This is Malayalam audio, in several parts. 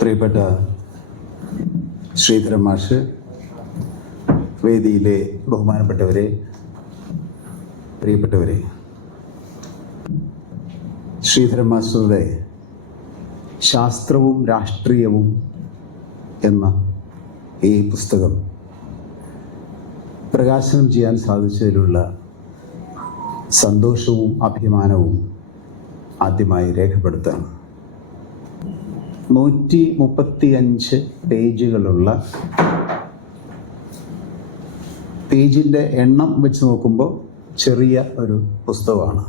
പ്രിയപ്പെട്ട ശ്രീധരൻ മാഷ്, വേദിയിലെ ബഹുമാനപ്പെട്ടവരെ, പ്രിയപ്പെട്ടവരെ, ശ്രീധരൻ മാസ്റ്ററുടെ ശാസ്ത്രവും രാഷ്ട്രീയവും എന്ന ഈ പുസ്തകം പ്രകാശനം ചെയ്യാൻ സാധിച്ചതിലുള്ള സന്തോഷവും അഭിമാനവും ആദ്യമായി രേഖപ്പെടുത്താണ്. 135 പേജുകളുള്ള, പേജിൻ്റെ എണ്ണം വെച്ച് നോക്കുമ്പോൾ ചെറിയ ഒരു പുസ്തകമാണ്.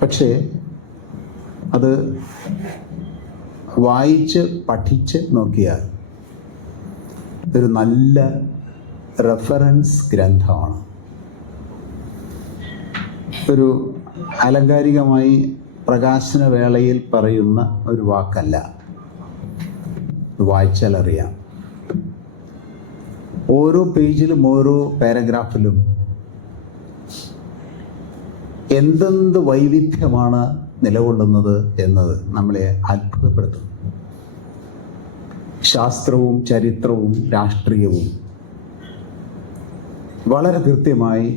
പക്ഷേ അത് വായിച്ച് പഠിച്ച് നോക്കിയാൽ ഒരു നല്ല റെഫറൻസ് ഗ്രന്ഥമാണ്. ഒരു ആലങ്കാരികമായി പ്രകാശന വേളയിൽ പറയുന്ന ഒരു വാക്കല്ല, വായിച്ചാൽ അറിയാം. ഓരോ പേജിലും ഓരോ പാരഗ്രാഫിലും എന്തെന്ത് വൈവിധ്യമാണ് നിലകൊള്ളുന്നത് എന്നത് നമ്മളെ അത്ഭുതപ്പെടുത്തും. ശാസ്ത്രവും ചരിത്രവും രാഷ്ട്രീയവും വളരെ കൃത്യമായി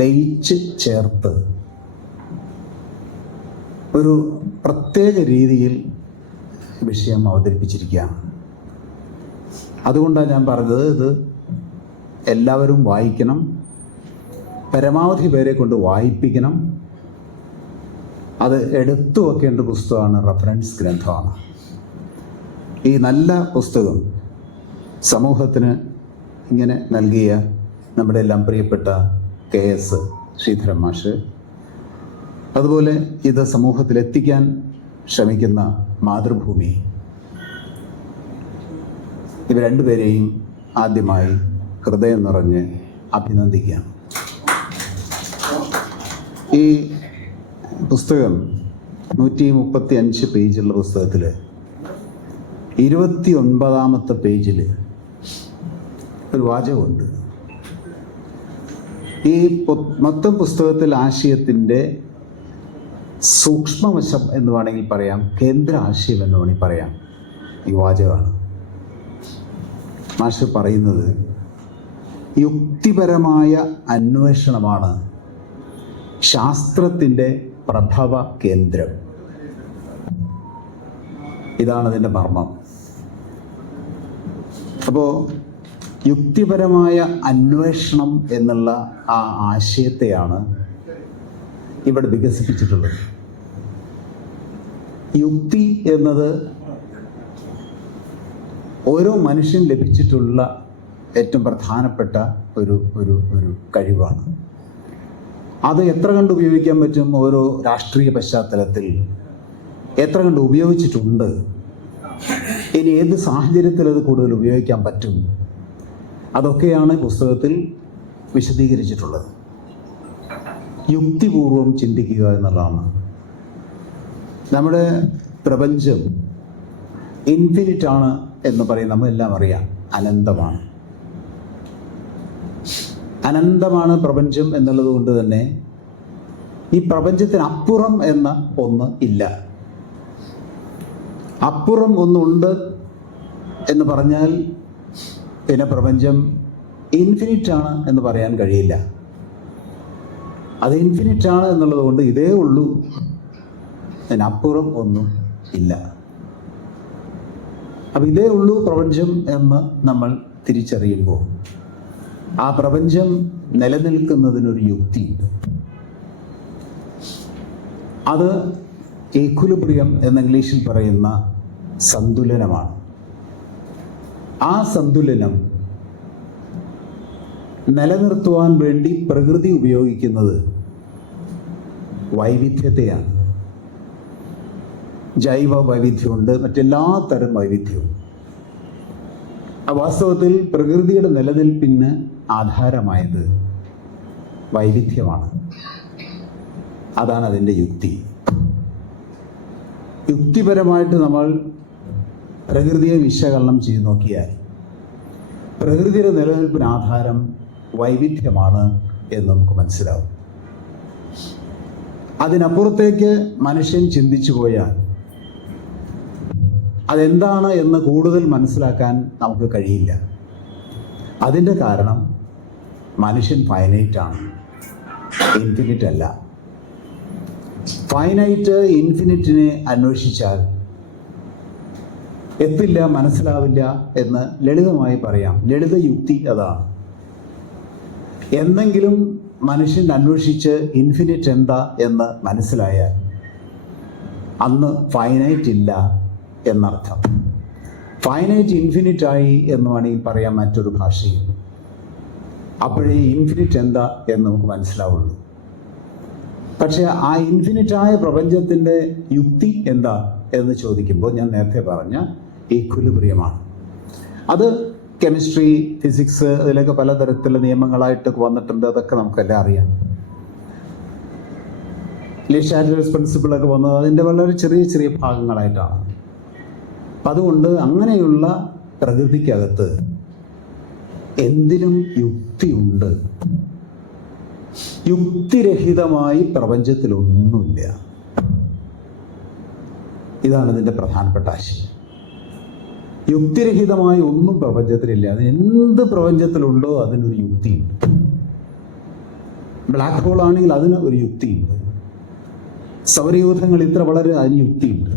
ലയിച്ച് ചേർത്ത് ഒരു പ്രത്യേക രീതിയിൽ വിഷയം അവതരിപ്പിച്ചിരിക്കുകയാണ്. അതുകൊണ്ടാണ് ഞാൻ പറഞ്ഞത്, ഇത് എല്ലാവരും വായിക്കണം, പരമാവധി പേരെ കൊണ്ട് വായിപ്പിക്കണം. അത് എടുത്തു വെക്കേണ്ട പുസ്തകമാണ്, റഫറൻസ് ഗ്രന്ഥമാണ്. ഈ നല്ല പുസ്തകം സമൂഹത്തിന് ഇങ്ങനെ നൽകിയ നമ്മുടെ എല്ലാം പ്രിയപ്പെട്ട KS ശ്രീധരൻ മാഷ്, അതുപോലെ ഇത് സമൂഹത്തിലെത്തിക്കാൻ ശ്രമിക്കുന്ന മാതൃഭൂമി, ഇവ രണ്ടുപേരെയും ആദ്യമായി ഹൃദയം നിറഞ്ഞ് അഭിനന്ദിക്കുകയാണ്. ഈ പുസ്തകം 135 പേജുള്ള പുസ്തകത്തിൽ 29ാമത്തെ പേജിൽ ഒരു വാചകമുണ്ട്. ഈ മൊത്തം പുസ്തകത്തിൽ ആശയത്തിൻ്റെ സൂക്ഷ്മവശം എന്ന് വേണമെങ്കിൽ പറയാം, കേന്ദ്ര ആശയം എന്ന് വേണമെങ്കിൽ പറയാം, ഈ വാചകമാണ്. മാഷ് പറയുന്നത്, യുക്തിപരമായ അന്വേഷണമാണ് ശാസ്ത്രത്തിൻ്റെ പ്രഭവ കേന്ദ്രം. ഇതാണ് അതിൻ്റെ മർമ്മം. അപ്പോൾ യുക്തിപരമായ അന്വേഷണം എന്നുള്ള ആ ആശയത്തെയാണ് ഇവിടെ വികസിപ്പിച്ചിട്ടുള്ളത്. യുക്തി എന്നത് ഓരോ മനുഷ്യൻ ലഭിച്ചിട്ടുള്ള ഏറ്റവും പ്രധാനപ്പെട്ട ഒരു ഒരു ഒരു കഴിവാണ്. അത് എത്ര കണ്ട് ഉപയോഗിക്കാൻ പറ്റും, ഓരോ രാഷ്ട്രീയ പശ്ചാത്തലത്തിൽ എത്ര കണ്ട് ഉപയോഗിച്ചിട്ടുണ്ട്, ഇനി ഏത് സാഹചര്യത്തിൽ അത് കൂടുതൽ ഉപയോഗിക്കാൻ പറ്റും, അതൊക്കെയാണ് പുസ്തകത്തിൽ വിശദീകരിച്ചിട്ടുള്ളത്. യുക്തിപൂർവം ചിന്തിക്കുക എന്നുള്ളതാണ്. നമ്മുടെ പ്രപഞ്ചം ഇൻഫിനിറ്റ് ആണ് എന്ന് പറയും, നമ്മളെല്ലാം അറിയാം, അനന്തമാണ്. അനന്തമാണ് പ്രപഞ്ചം എന്നുള്ളത് കൊണ്ട് തന്നെ ഈ പ്രപഞ്ചത്തിനപ്പുറം എന്ന ഒന്ന് ഇല്ല. അപ്പുറം ഒന്നുണ്ട് എന്ന് പറഞ്ഞാൽ പിന്നെ പ്രപഞ്ചം ഇൻഫിനിറ്റ് ആണ് എന്ന് പറയാൻ കഴിയില്ല. അത് ഇൻഫിനിറ്റ് ആണ് എന്നുള്ളത് കൊണ്ട് ഇതേ ഉള്ളൂ, അതിനപ്പുറം ഒന്നും ഇല്ല. അപ്പം ഇതേ ഉള്ളൂ പ്രപഞ്ചം എന്ന് നമ്മൾ തിരിച്ചറിയുമ്പോൾ ആ പ്രപഞ്ചം നിലനിൽക്കുന്നതിനൊരു യുക്തിയുണ്ട്. അത് ഈക്വിലിബ്രിയം എന്ന് ഇംഗ്ലീഷിൽ പറയുന്ന സന്തുലനമാണ്. ആ സന്തുലനം നിലനിർത്തുവാൻ വേണ്ടി പ്രകൃതി ഉപയോഗിക്കുന്നത് വൈവിധ്യത്തെയാണ്. ജൈവ വൈവിധ്യമുണ്ട്, മറ്റെല്ലാ തരം വൈവിധ്യവും. വാസ്തവത്തിൽ പ്രകൃതിയുടെ നിലനിൽപ്പിന് ആധാരമായത് വൈവിധ്യമാണ്. അതാണ് അതിൻ്റെ യുക്തി. യുക്തിപരമായിട്ട് നമ്മൾ പ്രകൃതിയെ വിശകലനം ചെയ്ത് നോക്കിയാൽ പ്രകൃതിയുടെ നിലനിൽപ്പിന് ആധാരം വൈവിധ്യമാണ് എന്ന് നമുക്ക് മനസ്സിലാവും. അതിനപ്പുറത്തേക്ക് മനുഷ്യൻ ചിന്തിച്ചു പോയാൽ അതെന്താണ് എന്ന് കൂടുതൽ മനസ്സിലാക്കാൻ നമുക്ക് കഴിയില്ല. അതിൻ്റെ കാരണം മനുഷ്യൻ ഫൈനൈറ്റ് ആണ്, ഇൻഫിനിറ്റ് അല്ല. ഫൈനൈറ്റ് ഇൻഫിനിറ്റിനെ അന്വേഷിച്ചാൽ എത്തില്ല, മനസ്സിലാവില്ല എന്ന് ലളിതമായി പറയാം. ലളിത യുക്തി അതാണ്. എന്തെങ്കിലും മനുഷ്യൻ അന്വേഷിച്ച് ഇൻഫിനിറ്റ് എന്താ എന്ന് മനസ്സിലായാൽ അന്ന് ഫൈനൈറ്റ് ഇല്ല എന്നർത്ഥം. ഫൈനൈറ്റ് ഇൻഫിനിറ്റായി എന്ന് വേണമെങ്കിൽ പറയാം മറ്റൊരു ഭാഷയിൽ. അപ്പോഴേ ഇൻഫിനിറ്റ് എന്താ എന്ന് നമുക്ക് മനസ്സിലാവുള്ളൂ. പക്ഷേ ആ ഇൻഫിനിറ്റായ പ്രപഞ്ചത്തിൻ്റെ യുക്തി എന്താ എന്ന് ചോദിക്കുമ്പോൾ ഞാൻ നേരത്തെ പറഞ്ഞ ഈക്വിലിബ്രിയമാണ്. അത് കെമിസ്ട്രി, ഫിസിക്സ്, അതിലൊക്കെ പലതരത്തിലുള്ള നിയമങ്ങളായിട്ട് വന്നിട്ടുണ്ട്. അതൊക്കെ നമുക്കെല്ലാം അറിയാം. ലീ ഷാറ്റ്ലർസ് പ്രിൻസിപ്പിളൊക്കെ വന്നത് അതിൻ്റെ വളരെ ചെറിയ ചെറിയ ഭാഗങ്ങളായിട്ടാണ്. അപ്പം അതുകൊണ്ട് അങ്ങനെയുള്ള പ്രകൃതിക്കകത്ത് എന്തിനും യുക്തിയുണ്ട്. യുക്തിരഹിതമായി പ്രപഞ്ചത്തിലൊന്നുമില്ല. ഇതാണ് ഇതിൻ്റെ പ്രധാനപ്പെട്ട ആശയം. യുക്തിരഹിതമായി ഒന്നും പ്രപഞ്ചത്തിലില്ല. അത് എന്ത് പ്രപഞ്ചത്തിലുണ്ടോ അതിനൊരു യുക്തിയുണ്ട്. ബ്ലാക്ക് ഹോൾ ആണെങ്കിൽ അതിന് ഒരു യുക്തിയുണ്ട്. സൗരയൂഥങ്ങൾ ഇത്ര വളരെ അതിന് യുക്തിയുണ്ട്.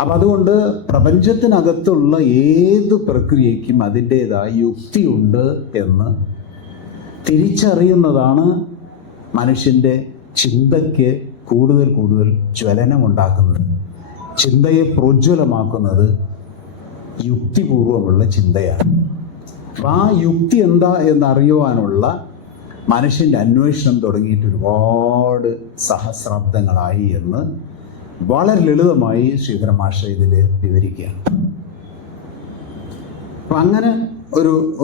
അപ്പം അതുകൊണ്ട് പ്രപഞ്ചത്തിനകത്തുള്ള ഏത് പ്രക്രിയയ്ക്കും അതിൻ്റേതായ യുക്തിയുണ്ട് എന്ന് തിരിച്ചറിയുന്നതാണ് മനുഷ്യൻ്റെ ചിന്തയ്ക്ക് കൂടുതൽ കൂടുതൽ ജ്വലനമുണ്ടാക്കുന്നത്. ചിന്തയെ പ്രോജ്വലമാക്കുന്നത് യുക്തിപൂർവമുള്ള ചിന്തയാണ്. അപ്പം ആ യുക്തി എന്താ എന്നറിയുവാനുള്ള മനുഷ്യൻ്റെ അന്വേഷണം തുടങ്ങിയിട്ട് ഒരുപാട് സഹസ്രാബ്ദങ്ങളായി എന്ന് വളരെ ലളിതമായി ശ്രീധരൻ മാഷ് ഇതിൽ വിവരിക്കുകയാണ്. അപ്പം അങ്ങനെ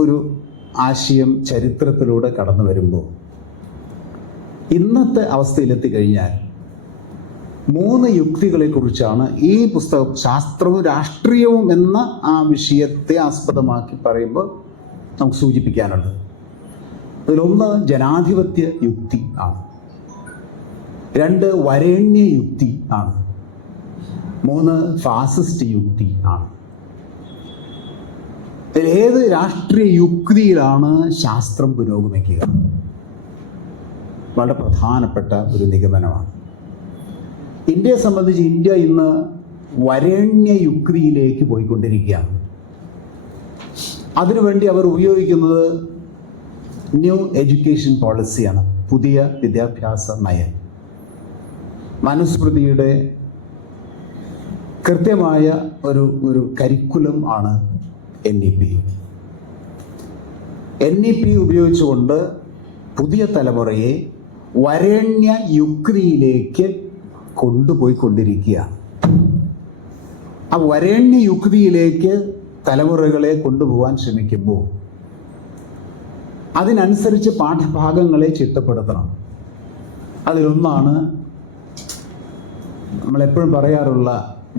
ഒരു ആശയം ചരിത്രത്തിലൂടെ കടന്നു വരുമ്പോൾ ഇന്നത്തെ അവസ്ഥയിലെത്തി കഴിഞ്ഞാൽ 3 യുക്തികളെക്കുറിച്ചാണ് ഈ പുസ്തകം ശാസ്ത്രവും രാഷ്ട്രീയവും എന്ന ആ വിഷയത്തെ ആസ്പദമാക്കി പറയുമ്പോൾ നമുക്ക് സൂചിപ്പിക്കാനുള്ളത്. അതിലൊന്ന് ജനാധിപത്യ യുക്തി ആണ്, 2 വരേണ്യ യുക്തി ആണ്, 3 ഫാസിസ്റ്റ് യുക്തി ആണ്. ഏത് രാഷ്ട്രീയ യുക്തിയിലാണ് ശാസ്ത്രം പുരോഗമിക്കുക? വളരെ പ്രധാനപ്പെട്ട ഒരു നിഗമനമാണ്. ഇന്ത്യയെ സംബന്ധിച്ച് ഇന്ത്യ ഇന്ന് വരേണ്യ യുക്തിയിലേക്ക് പോയിക്കൊണ്ടിരിക്കുകയാണ്. അതിനുവേണ്ടി അവർ ഉപയോഗിക്കുന്നത് ന്യൂ എഡ്യൂക്കേഷൻ പോളിസിയാണ്, പുതിയ വിദ്യാഭ്യാസ നയം. മനുസ്മൃതിയുടെ കൃത്യമായ ഒരു കരിക്കുലം ആണ് NEP. NEP ഉപയോഗിച്ചുകൊണ്ട് പുതിയ തലമുറയെ വരേണ്യ യുക്തിയിലേക്ക് കൊണ്ടുപോയിക്കൊണ്ടിരിക്കുകയാണ്. ആ വരേണ്യ യുക്തിയിലേക്ക് തലമുറകളെ കൊണ്ടുപോകാൻ ശ്രമിക്കുമ്പോൾ അതിനനുസരിച്ച് പാഠഭാഗങ്ങളെ ചിട്ടപ്പെടുത്തണം. അതിലൊന്നാണ് നമ്മളെപ്പോഴും പറയാറുള്ള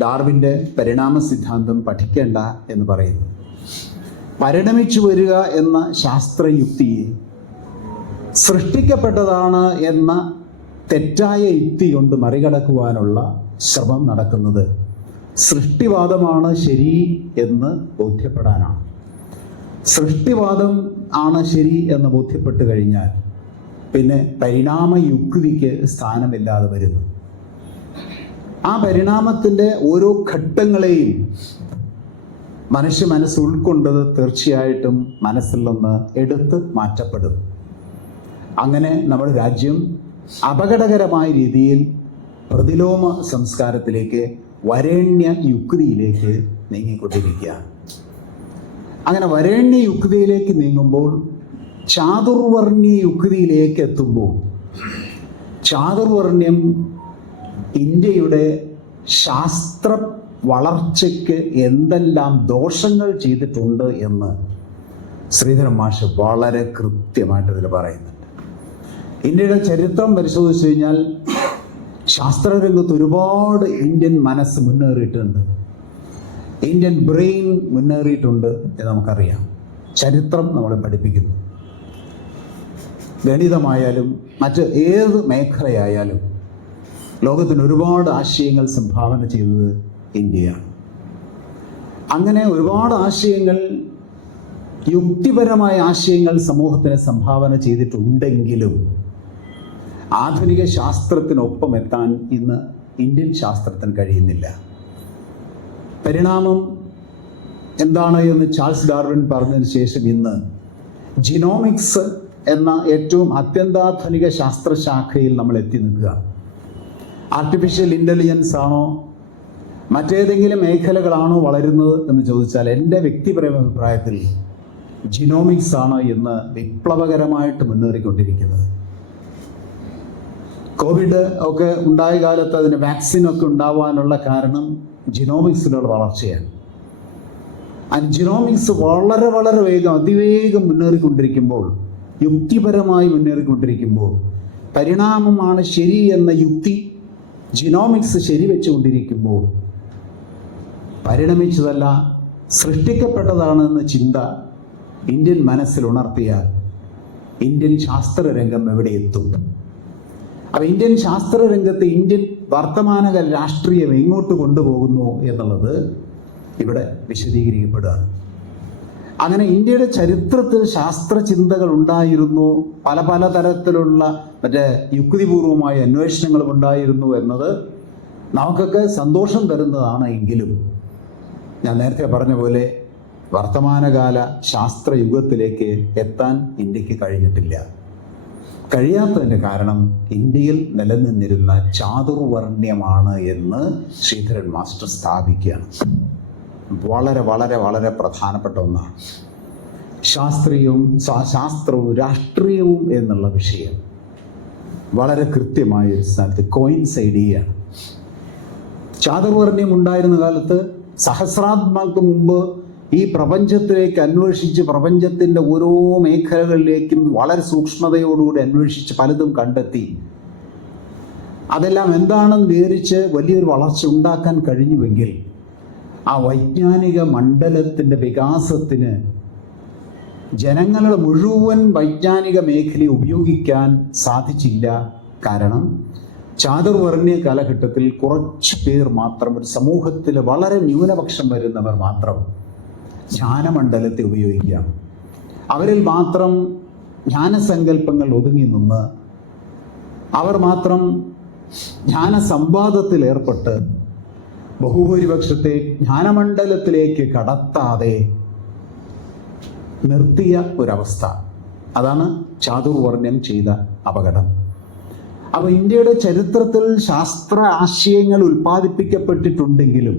ഡാർവിൻ്റെ പരിണാമ സിദ്ധാന്തം പഠിക്കേണ്ട എന്ന് പറയുന്നു. പരിണമിച്ചു വരിക എന്ന ശാസ്ത്രയുക്തിയെ സൃഷ്ടിക്കപ്പെട്ടതാണ് എന്ന തെറ്റായ യുക്തി കൊണ്ട് മറികടക്കുവാനുള്ള ശ്രമം നടക്കുന്നത് സൃഷ്ടിവാദമാണ് ശരി എന്ന് ബോധ്യപ്പെടാനാണ്. സൃഷ്ടിവാദം ആണ് ശരി എന്ന് ബോധ്യപ്പെട്ട് കഴിഞ്ഞാൽ പിന്നെ പരിണാമ യുക്തിക്ക് സ്ഥാനമില്ലാതെ വരുന്നു. ആ പരിണാമത്തിൻ്റെ ഓരോ ഘട്ടങ്ങളെയും മനുഷ്യ മനസ്സ് ഉൾക്കൊണ്ടത് തീർച്ചയായിട്ടും മനസ്സിൽ നിന്ന് എടുത്ത് മാറ്റപ്പെടും. അങ്ങനെ നമ്മുടെ രാജ്യം അപകടകരമായ രീതിയിൽ പ്രതിലോമ സംസ്കാരത്തിലേക്ക്, വരേണ്യ യുക്തിയിലേക്ക് നീങ്ങിക്കൊണ്ടിരിക്കുകയാണ്. അങ്ങനെ വരേണ്യ യുക്തിയിലേക്ക് നീങ്ങുമ്പോൾ ചാതുർവർണ്ണ്യ യുക്തിയിലേക്ക് എത്തുമ്പോൾ ചാതുർവർണ്ണ്യം ഇന്ത്യയുടെ ശാസ്ത്ര വളർച്ചയ്ക്ക് എന്തെല്ലാം ദോഷങ്ങൾ ചെയ്തിട്ടുണ്ട് എന്ന് ശ്രീധരൻ മാഷ് വളരെ കൃത്യമായിട്ട് ഇതിൽ പറയുന്നുണ്ട്. ഇന്ത്യയുടെ ചരിത്രം പരിശോധിച്ചു കഴിഞ്ഞാൽ ശാസ്ത്രരംഗത്ത് ഒരുപാട് ഇന്ത്യൻ മനസ്സ് മുന്നേറിയിട്ടുണ്ട്, ഇന്ത്യൻ ബ്രെയിൻ മുന്നേറിയിട്ടുണ്ട് എന്ന് നമുക്കറിയാം. ചരിത്രം നമ്മളെ പഠിപ്പിക്കുന്നു. ഗണിതമായാലും മറ്റ് ഏത് മേഖലയായാലും ലോകത്തിന് ഒരുപാട് ആശയങ്ങൾ സംഭാവന ചെയ്തത് ഇന്ത്യയാണ്. അങ്ങനെ ഒരുപാട് ആശയങ്ങൾ, യുക്തിപരമായ ആശയങ്ങൾ സമൂഹത്തിന് സംഭാവന ചെയ്തിട്ടുണ്ടെങ്കിലും ആധുനിക ശാസ്ത്രത്തിനൊപ്പം എത്താൻ ഇന്ന് ഇന്ത്യൻ ശാസ്ത്രത്തിന് കഴിയുന്നില്ല. പരിണാമം എന്താണ് എന്ന് ചാൾസ് ഡാർവിൻ പറഞ്ഞതിന് ശേഷം ഇന്ന് ജിനോമിക്സ് എന്ന ഏറ്റവും അത്യന്താധുനിക ശാസ്ത്രശാഖയിൽ നമ്മൾ എത്തി നിൽക്കുക. ആർട്ടിഫിഷ്യൽ ഇൻ്റലിജൻസ് ആണോ മറ്റേതെങ്കിലും മേഖലകളാണോ വളരുന്നത് എന്ന് ചോദിച്ചാൽ എൻ്റെ വ്യക്തിപരമായ അഭിപ്രായത്തിൽ ജിനോമിക്സ് ആണ് ഇന്ന് വിപ്ലവകരമായിട്ട് മുന്നേറിക്കൊണ്ടിരിക്കുന്നത്. കോവിഡ് ഒക്കെ ഉണ്ടായ കാലത്ത് അതിന് വാക്സിനൊക്കെ ഉണ്ടാവാനുള്ള കാരണം ജിനോമിക്സിലുള്ള വളർച്ചയാണ്. ജിനോമിക്സ് വളരെ വളരെ അതിവേഗം മുന്നേറിക്കൊണ്ടിരിക്കുമ്പോൾ, യുക്തിപരമായി മുന്നേറിക്കൊണ്ടിരിക്കുമ്പോൾ, പരിണാമമാണ് ശരി എന്ന യുക്തി ജിനോമിക്സ് ശരിവെച്ചുകൊണ്ടിരിക്കുമ്പോൾ, പരിണമിച്ചതല്ല സൃഷ്ടിക്കപ്പെട്ടതാണെന്ന ചിന്ത ഇന്ത്യൻ മനസ്സിൽ ഉണർത്തിയാൽ ഇന്ത്യൻ ശാസ്ത്രരംഗം എവിടെ എത്തും? അപ്പോൾ ഇന്ത്യൻ ശാസ്ത്രരംഗത്തെ ഇന്ത്യൻ വർത്തമാന രാഷ്ട്രീയം എങ്ങോട്ട് കൊണ്ടുപോകുന്നു എന്നുള്ളത് ഇവിടെ വിശദീകരിക്കപ്പെടുകയാണ്. അങ്ങനെ ഇന്ത്യയുടെ ചരിത്രത്തിൽ ശാസ്ത്രചിന്തകൾ ഉണ്ടായിരുന്നു, പല പല തരത്തിലുള്ള യുക്തിപൂർവമായ അന്വേഷണങ്ങളും ഉണ്ടായിരുന്നു എന്നത് നമുക്കൊക്കെ സന്തോഷം തരുന്നതാണ്. എങ്കിലും ഞാൻ നേരത്തെ പറഞ്ഞ പോലെ വർത്തമാനകാല ശാസ്ത്രയുഗത്തിലേക്ക് എത്താൻ ഇന്ത്യക്ക് കഴിഞ്ഞിട്ടില്ല. കഴിയാത്തതിൻ്റെ കാരണം ഇന്ത്യയിൽ നിലനിന്നിരുന്ന ചാതുർവർണ്ണ്യമാണ് എന്ന് ശ്രീധരൻ മാസ്റ്റർ സ്ഥാപിക്കുകയാണ്. വളരെ വളരെ വളരെ പ്രധാനപ്പെട്ട ഒന്നാണ് ശാസ്ത്രവും രാഷ്ട്രീയവും എന്നുള്ള വിഷയം വളരെ കൃത്യമായ ഒരു സ്ഥലത്ത് കോയിൻസൈഡ് ചെയ്യുകയാണ്. ചാതുർവർണ്ണ്യം ഉണ്ടായിരുന്ന കാലത്ത് സഹസ്രാബ്ദങ്ങൾക്ക് മുമ്പ് ഈ പ്രപഞ്ചത്തിലേക്ക് അന്വേഷിച്ച് പ്രപഞ്ചത്തിൻ്റെ ഓരോ മേഖലകളിലേക്കും വളരെ സൂക്ഷ്മതയോടുകൂടി അന്വേഷിച്ച് പലതും കണ്ടെത്തി അതെല്ലാം എന്താണെന്ന് വിവരിച്ച് വലിയൊരു വളർച്ച ഉണ്ടാക്കാൻ കഴിഞ്ഞുവെങ്കിൽ ആ വൈജ്ഞാനിക മണ്ഡലത്തിൻ്റെ വികാസത്തിന് ജനങ്ങളുടെ മുഴുവൻ വൈജ്ഞാനിക മേഖലയെ ഉപയോഗിക്കാൻ സാധിച്ചില്ല. കാരണം ചാതുർവർണ്ണ്യ കാലഘട്ടത്തിൽ കുറച്ച് പേർ മാത്രം, ഒരു സമൂഹത്തിൽ വളരെ ന്യൂനപക്ഷം വരുന്നവർ മാത്രം ജ്ഞാനമണ്ഡലത്തെ ഉപയോഗിക്കുകയാണ്. അവരിൽ മാത്രം ജ്ഞാനസങ്കല്പങ്ങൾ ഒതുങ്ങി നിന്ന് അവർ മാത്രം ജ്ഞാനസംവാദത്തിൽ ഏർപ്പെട്ട് ബഹുഭൂരിപക്ഷത്തെ ജ്ഞാനമണ്ഡലത്തിലേക്ക് കടത്താതെ നിർത്തിയ ഒരവസ്ഥ. അതാണ് ചാതുർവർണ്ണ്യം ചെയ്ത അപകടം. അപ്പോൾ ഇന്ത്യയുടെ ചരിത്രത്തിൽ ശാസ്ത്ര ആശയങ്ങൾ ഉൽപ്പാദിപ്പിക്കപ്പെട്ടിട്ടുണ്ടെങ്കിലും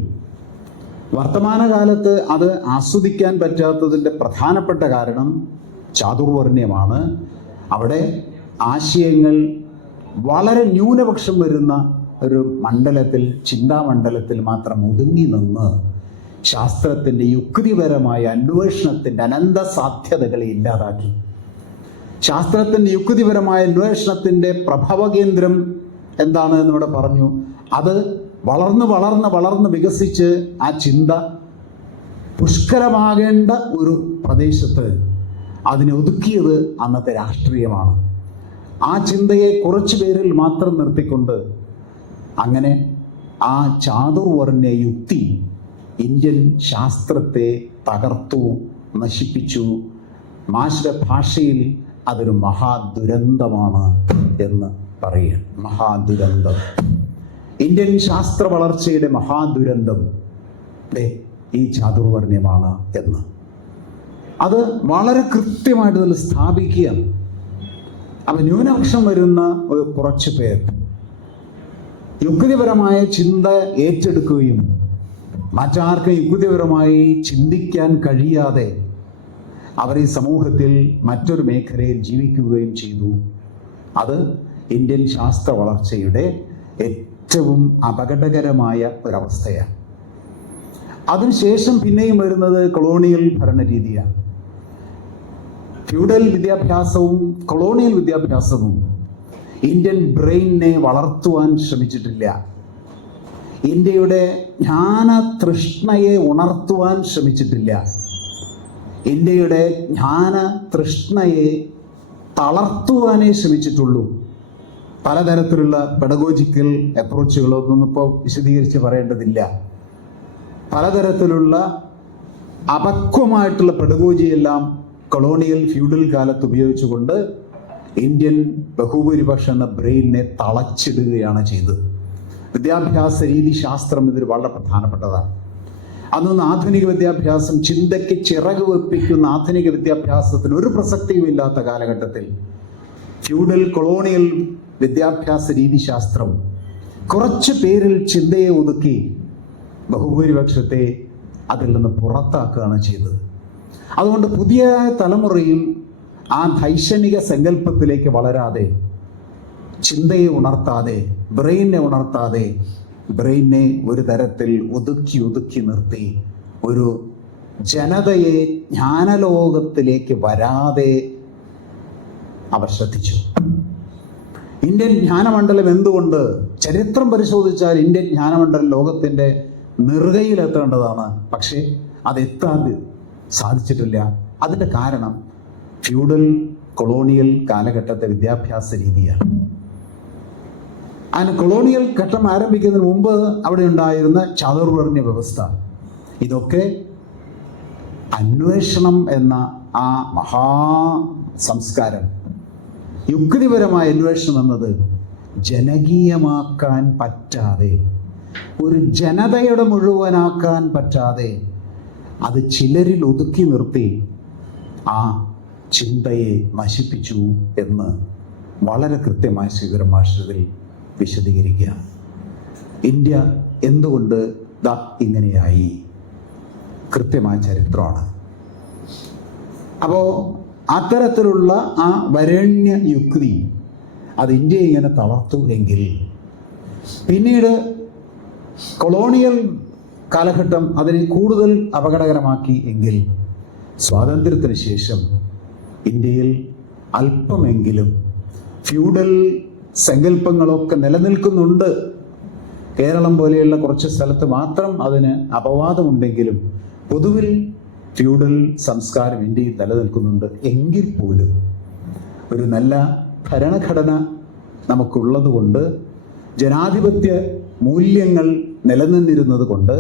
വർത്തമാനകാലത്ത് അത് ആസ്വദിക്കാൻ പറ്റാത്തതിൻ്റെ പ്രധാനപ്പെട്ട കാരണം ചാതുർവർണ്ണ്യമാണ്. അവിടെ ആശയങ്ങൾ വളരെ ന്യൂനപക്ഷം വരുന്ന ഒരു മണ്ഡലത്തിൽ, ചിന്താമണ്ഡലത്തിൽ മാത്രം ഒതുങ്ങി നിന്ന് ശാസ്ത്രത്തിൻ്റെ യുക്തിപരമായ അന്വേഷണത്തിൻ്റെ അനന്ത സാധ്യതകളെ ഇല്ലാതാക്കി. ശാസ്ത്രത്തിൻ്റെ യുക്തിപരമായ അന്വേഷണത്തിൻ്റെ പ്രഭവകേന്ദ്രം എന്താണ് എന്നിവിടെ പറഞ്ഞു. അത് വളർന്ന് വികസിച്ച് ആ ചിന്ത പുഷ്കരമാകേണ്ട ഒരു പ്രദേശത്ത് അതിനെ ഒതുക്കിയത് അന്നത്തെ രാഷ്ട്രീയമാണ്. ആ ചിന്തയെ കുറച്ചു പേരിൽ മാത്രം നിർത്തിക്കൊണ്ട് അങ്ങനെ ആ ചാതുർവർണ്ണ്യ യുക്തി ഇന്ത്യൻ ശാസ്ത്രത്തെ തകർത്തു, നശിപ്പിച്ചു. മാഷിന്റെ ഭാഷയിൽ അതൊരു മഹാദുരന്തമാണ് എന്ന് പറയുക. മഹാദുരന്തം, ഇന്ത്യൻ ശാസ്ത്ര വളർച്ചയുടെ മഹാദുരന്തം ഈ ചാതുർവർണ്ണ്യമാണ് എന്ന് അത് വളരെ കൃത്യമായിട്ട് അതിൽ സ്ഥാപിക്കുകയാണ്. അപ്പം ന്യൂനപക്ഷം വരുന്ന കുറച്ച് പേർ യുക്തിപരമായ ചിന്ത ഏറ്റെടുക്കുകയും മറ്റാർക്കും യുക്തിപരമായി ചിന്തിക്കാൻ കഴിയാതെ അവർ ഈ സമൂഹത്തിൽ മറ്റൊരു മേഖലയിൽ ജീവിക്കുകയും ചെയ്തു. അത് ഇന്ത്യൻ ശാസ്ത്ര വളർച്ചയുടെ ഏറ്റവും അപകടകരമായ ഒരവസ്ഥയാണ്. അതിനുശേഷം പിന്നെയും വരുന്നത് കൊളോണിയൽ ഭരണരീതിയാണ്. ഫ്യൂഡൽ വിദ്യാഭ്യാസവും കൊളോണിയൽ വിദ്യാഭ്യാസവും ഇന്ത്യൻ ബ്രെയിനിനെ വളർത്തുവാൻ ശ്രമിച്ചിട്ടില്ല. ഇന്ത്യയുടെ ജ്ഞാന തൃഷ്ണയെ ഉണർത്തുവാൻ ശ്രമിച്ചിട്ടില്ല. ഇന്ത്യയുടെ ജ്ഞാന തൃഷ്ണയെ തളർത്തുവാനേ ശ്രമിച്ചിട്ടുള്ളൂ. പലതരത്തിലുള്ള പെഡഗോജിക്കൽ അപ്രോച്ചുകളൊന്നും ഇപ്പോൾ വിശദീകരിച്ച് പറയേണ്ടതില്ല. പലതരത്തിലുള്ള അപക്വമായിട്ടുള്ള പെഡഗോജിയെല്ലാം കൊളോണിയൽ ഫ്യൂഡൽ കാലത്ത് ഉപയോഗിച്ചുകൊണ്ട് ഇന്ത്യൻ ബഹുഭൂരിപക്ഷം എന്ന ബ്രെയിനിനെ തളച്ചിടുകയാണ് ചെയ്തത്. വിദ്യാഭ്യാസ രീതി ശാസ്ത്രം ഇതിൽ വളരെ പ്രധാനപ്പെട്ടതാണ്. അന്നൊന്ന് ആധുനിക വിദ്യാഭ്യാസം, ചിന്തയ്ക്ക് ചിറക് വെപ്പിക്കുന്ന ആധുനിക വിദ്യാഭ്യാസത്തിന് ഒരു പ്രസക്തിയുമില്ലാത്ത കാലഘട്ടത്തിൽ ഫ്യൂഡൽ കൊളോണിയൽ വിദ്യാഭ്യാസ രീതിശാസ്ത്രം കുറച്ച് പേരിൽ ചിന്തയെ ഒതുക്കി ബഹുഭൂരിപക്ഷത്തെ അതിൽ നിന്ന് പുറത്താക്കുകയാണ് ചെയ്തത്. അതുകൊണ്ട് പുതിയ തലമുറയും ആ ദൈക്ഷണിക സങ്കല്പത്തിലേക്ക് വളരാതെ, ചിന്തയെ ഉണർത്താതെ, ബ്രെയിനെ ഉണർത്താതെ, ബ്രെയിനെ ഒരു തരത്തിൽ ഒതുക്കി നിർത്തി ഒരു ജനതയെ ജ്ഞാനലോകത്തിലേക്ക് വരാതെ അവർ ശ്രദ്ധിച്ചു. ഇന്ത്യൻ ജ്ഞാനമണ്ഡലം എന്തുകൊണ്ട്, ചരിത്രം പരിശോധിച്ചാൽ ഇന്ത്യൻ ജ്ഞാനമണ്ഡലം ലോകത്തിൻ്റെ നെറുകയിലെത്തേണ്ടതാണ്. പക്ഷേ അതെത്താൻ സാധിച്ചിട്ടില്ല. അതിൻ്റെ കാരണം ഫ്യൂഡൽ കൊളോണിയൽ കാലഘട്ടത്തെ വിദ്യാഭ്യാസ രീതിയാണ്. അതിന് കൊളോണിയൽ ഘട്ടം ആരംഭിക്കുന്നതിന് മുമ്പ് അവിടെ ഉണ്ടായിരുന്ന ചാതുർവർണ്ണ വ്യവസ്ഥ, ഇതൊക്കെ അന്വേഷണം എന്ന ആ മഹാ സംസ്കാരം, യുക്തിപരമായ അന്വേഷണം എന്നത് ജനകീയമാക്കാൻ പറ്റാതെ, ഒരു ജനതയുടെ മുഴുവനാക്കാൻ പറ്റാതെ, അത് ചിലരിൽ ഒതുക്കി നിർത്തി ആ ചിന്തയെ നശിപ്പിച്ചു എന്ന് വളരെ കൃത്യമായി ശ്രീധരൻ മാസ്റ്റർ വിശദീകരിക്കുക. ഇന്ത്യ എന്തുകൊണ്ട് ഇങ്ങനെയായി, കൃത്യമായ ചരിത്രമാണ്. അപ്പോൾ അത്തരത്തിലുള്ള ആ വരേണ്യ യുക്തി അത് ഇന്ത്യയെ ഇങ്ങനെ തളർത്തു എങ്കിൽ, പിന്നീട് കൊളോണിയൽ കാലഘട്ടം അതിനെ കൂടുതൽ അപകടകരമാക്കി എങ്കിൽ, സ്വാതന്ത്ര്യത്തിന് ശേഷം ഇന്ത്യയിൽ അല്പമെങ്കിലും ഫ്യൂഡൽ സങ്കല്പങ്ങളൊക്കെ നിലനിൽക്കുന്നുണ്ട്. കേരളം പോലെയുള്ള കുറച്ച് സ്ഥലത്ത് മാത്രം അതിന് അപവാദമുണ്ടെങ്കിലും പൊതുവിൽ ഫ്യൂഡൽ സംസ്കാരം ഇന്ത്യയിൽ നിലനിൽക്കുന്നുണ്ട്. എങ്കിൽ പോലും ഒരു നല്ല ഭരണഘടന നമുക്കുള്ളത് കൊണ്ട്, ജനാധിപത്യ മൂല്യങ്ങൾ നിലനിന്നിരുന്നത് കൊണ്ട്,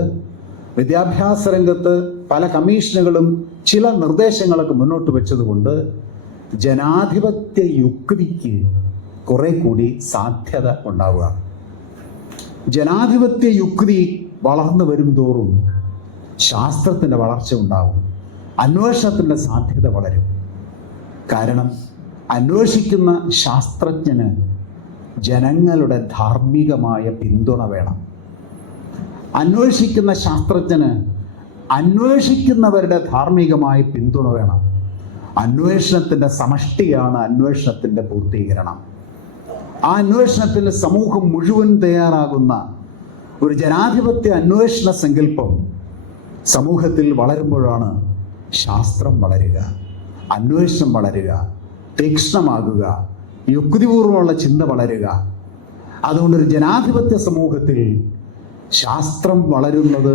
വിദ്യാഭ്യാസ രംഗത്ത് പല കമ്മീഷനുകളും ചില നിർദ്ദേശങ്ങളൊക്കെ മുന്നോട്ട് വെച്ചതുകൊണ്ട് ജനാധിപത്യ യുക്തിക്ക് കുറെ കൂടി സാധ്യത ഉണ്ടാവുകയാണ്. ജനാധിപത്യ യുക്തി വളർന്നു വരും തോറും ശാസ്ത്രത്തിൻ്റെ വളർച്ച ഉണ്ടാകും, അന്വേഷണത്തിൻ്റെ സാധ്യത വളരും. കാരണം അന്വേഷിക്കുന്ന ശാസ്ത്രജ്ഞന് ജനങ്ങളുടെ ധാർമ്മികമായ പിന്തുണ വേണം. അന്വേഷിക്കുന്ന ശാസ്ത്രജ്ഞന് അന്വേഷിക്കുന്നവരുടെ ധാർമ്മികമായ പിന്തുണ വേണം. അന്വേഷണത്തിൻ്റെ സമഷ്ടിയാണ് അന്വേഷണത്തിൻ്റെ പൂർത്തീകരണം. ആ അന്വേഷണത്തിന് സമൂഹം മുഴുവൻ തയ്യാറാകുന്ന ഒരു ജനാധിപത്യ അന്വേഷണ സങ്കല്പം സമൂഹത്തിൽ വളരുമ്പോഴാണ് ശാസ്ത്രം വളരുക, അന്വേഷണം വളരുക, തീക്ഷ്ണമാകുക, യുക്തിപൂർവമുള്ള ചിന്ത വളരുക. അതുകൊണ്ടൊരു ജനാധിപത്യ സമൂഹത്തിൽ ശാസ്ത്രം വളരുന്നത്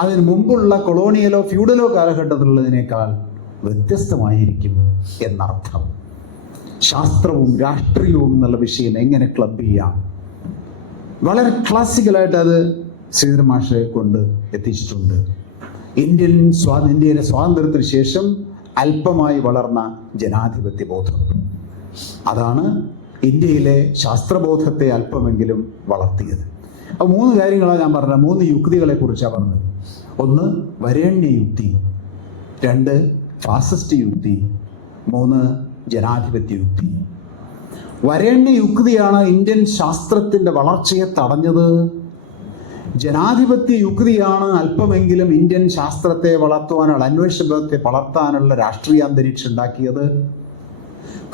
അതിന് മുമ്പുള്ള കൊളോണിയലോ ഫ്യൂഡലോ കാലഘട്ടത്തിലുള്ളതിനേക്കാൾ വ്യത്യസ്തമായിരിക്കും എന്നർത്ഥം. ശാസ്ത്രവും രാഷ്ട്രീയവും എന്നുള്ള വിഷയം എങ്ങനെ ക്ലബ് ചെയ്യാം, വളരെ ക്ലാസിക്കലായിട്ട് അത് ശ്രീധരൻ മാഷെ കൊണ്ട് എത്തിച്ചിട്ടുണ്ട്. ഇന്ത്യയുടെ സ്വാതന്ത്ര്യത്തിന് ശേഷം അല്പമായി വളർന്ന ജനാധിപത്യ ബോധം, അതാണ് ഇന്ത്യയിലെ ശാസ്ത്രബോധത്തെ അല്പമെങ്കിലും വളർത്തിയത്. അപ്പോൾ 3 കാര്യങ്ങളാണ് ഞാൻ പറഞ്ഞത്, 3 യുക്തികളെ കുറിച്ചാണ് പറഞ്ഞത്. 1 വരേണ്യ യുക്തി, 2 ഫാസിസ്റ്റ് യുക്തി, 3 ജനാധിപത്യ യുക്തി. വരേണ്യ യുക്തിയാണ് ഇന്ത്യൻ ശാസ്ത്രത്തിൻ്റെ വളർച്ചയെ തടഞ്ഞത്. ജനാധിപത്യ യുക്തിയാണ് അല്പമെങ്കിലും ഇന്ത്യൻ ശാസ്ത്രത്തെ വളർത്തുവാനുള്ള, അന്വേഷണത്തെ വളർത്താനുള്ള രാഷ്ട്രീയ അന്തരീക്ഷം ഉണ്ടാക്കിയത്.